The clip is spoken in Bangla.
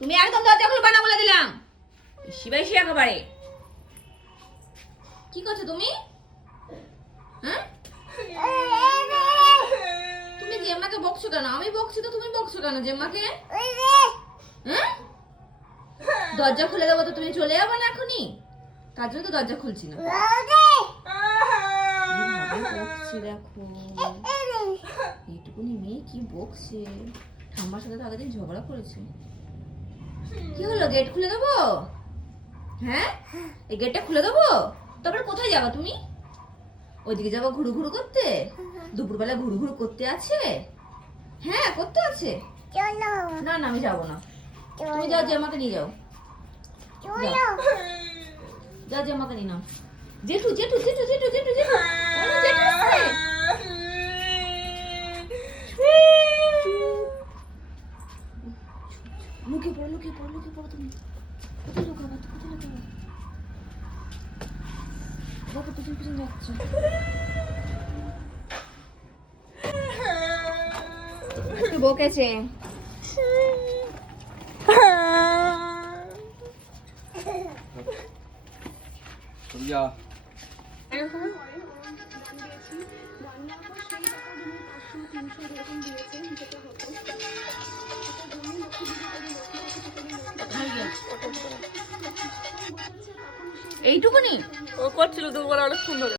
তুমি একদম দরজা খুলবা না বলে দিলাম। বেশি বেশি একেবারে। কি করছো তুমি? হ্যাঁ, তুমি জেম্মাকে বকছো কেন? আমি বকছি তো তুমি বকছো কেন জেম্মাকে? হ্যাঁ, দরজা খুলে দেবো তো তুমি চলে যাবো না এখনই? তার জন্য তো দরজা খুলছি না। বকছে দেখো, এইটুকুনি মেয়ে কি বকছে। ঠাম্মার সাথে তো আগের দিন ঝগড়া করেছে। কি হলো, গেট খুলে দেবো? হ্যাঁ, এই গেটটা খুলে দেবো। তারপরে কোথায় যাবো তুমি? ওইদিকে যাবো ঘুরু ঘুরু করতে? দুপুরবেলা ঘুরু ঘুরু করতে আছে? হ্যাঁ, করতে আছে। না না, আমি যাবো না। তুমি যাও, জামাকে নিয়ে যাও। যাও, জামাকে নিয়ে নাও। জেঠু জেঠু জেঠু জেঠু জেঠু জেঠু বলো, জেঠু আসছে। লুকিয়ে পড়ো, লুকিয়ে পড়ো, লুকিয়ে পড়ো। তুমি কোথায় লুকাবো? কোথায় লুকাবো? বাবা পিছন পিছন যাচ্ছে। একটু বকেছে। এইটুকুনি ও করছিল দুপুরবেলা অনেকক্ষণ ধরে।